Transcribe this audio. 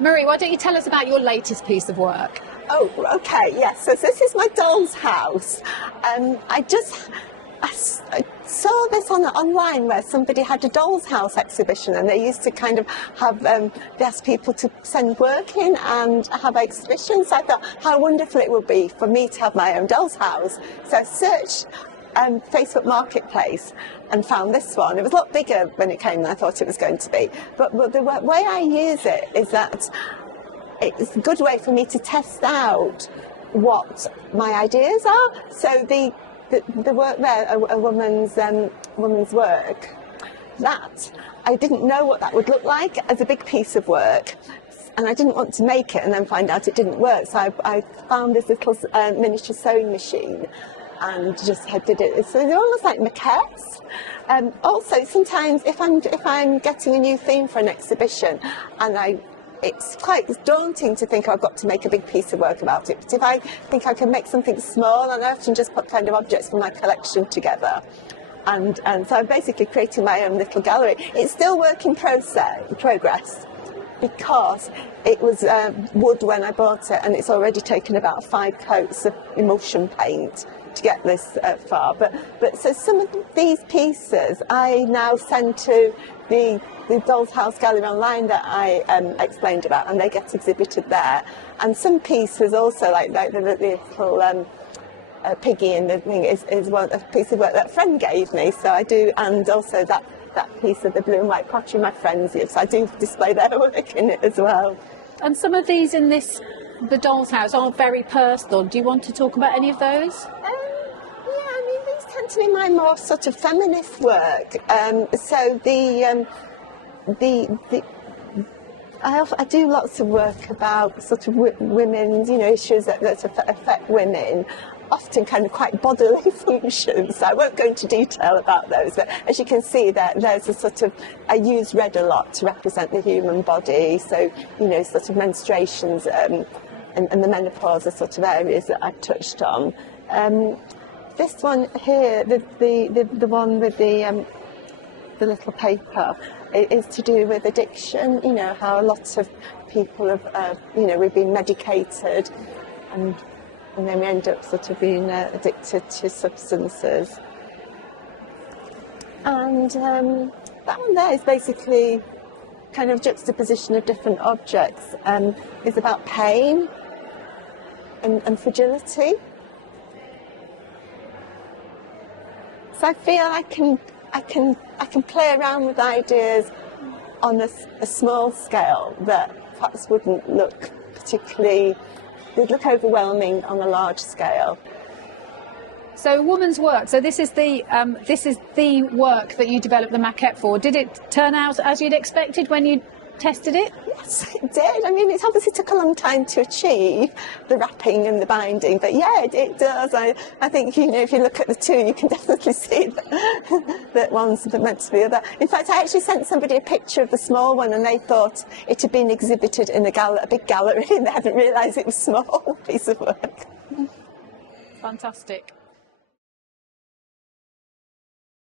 Marie, why don't you tell us about your latest piece of work? Oh, okay, yes. So this is my doll's house. I saw this online where somebody had a doll's house exhibition, and they used to kind of have, they asked people to send work in and have exhibitions. So I thought how wonderful it would be for me to have my own doll's house. So I searched Facebook Marketplace and found this one. It was a lot bigger when it came than I thought it was going to be. But the way I use it is that it's a good way for me to test out what my ideas are. So the work there, a woman's work, that I didn't know what that would look like as a big piece of work, and I didn't want to make it and then find out it didn't work. So I found this little miniature sewing machine and just did it. So they're almost like maquettes. Also, sometimes if I'm getting a new theme for an exhibition, and it's quite daunting to think I've got to make a big piece of work about it. But if I think I can make something small, and I often just put kind of objects from my collection together. And so I'm basically creating my own little gallery. It's still work in progress, because it was wood when I bought it, and it's already taken about 5 coats of emulsion paint to get this far. But so some of these pieces I now send to the Doll's House Gallery online that I explained about, and they get exhibited there. And some pieces also, like the little piggy and the thing, is a piece of work that a friend gave me. So I do, and also that piece of the blue and white pottery my friends use. So I do display their work in it as well. And some of these in the Doll's House are very personal. Do you want to talk about any of those? These tend to be my more sort of feminist work. I do lots of work about sort of women's, issues that affect women, often kind of quite bodily functions. So I won't go into detail about those, but as you can see, there's a sort of, I use red a lot to represent the human body. So, sort of menstruations and the menopause are sort of areas that I've touched on. This one here, the one with the little paper, is to do with addiction. How a lot of people have, we've been medicated, and then we end up sort of being addicted to substances. And that one there is basically kind of juxtaposition of different objects. It's about pain and fragility. So I feel I can play around with ideas on a small scale that perhaps wouldn't look particularly, they'd look overwhelming on a large scale. So woman's work. So this is the work that you developed the maquette for. Did it turn out as you'd expected when you tested it? Yes, it did. It obviously took a long time to achieve the wrapping and the binding, but yeah, it does. I think, if you look at the two, you can definitely see that one's meant to be the other. In fact, I actually sent somebody a picture of the small one, and they thought it had been exhibited in a big gallery, and they hadn't realised it was a small piece of work. Fantastic.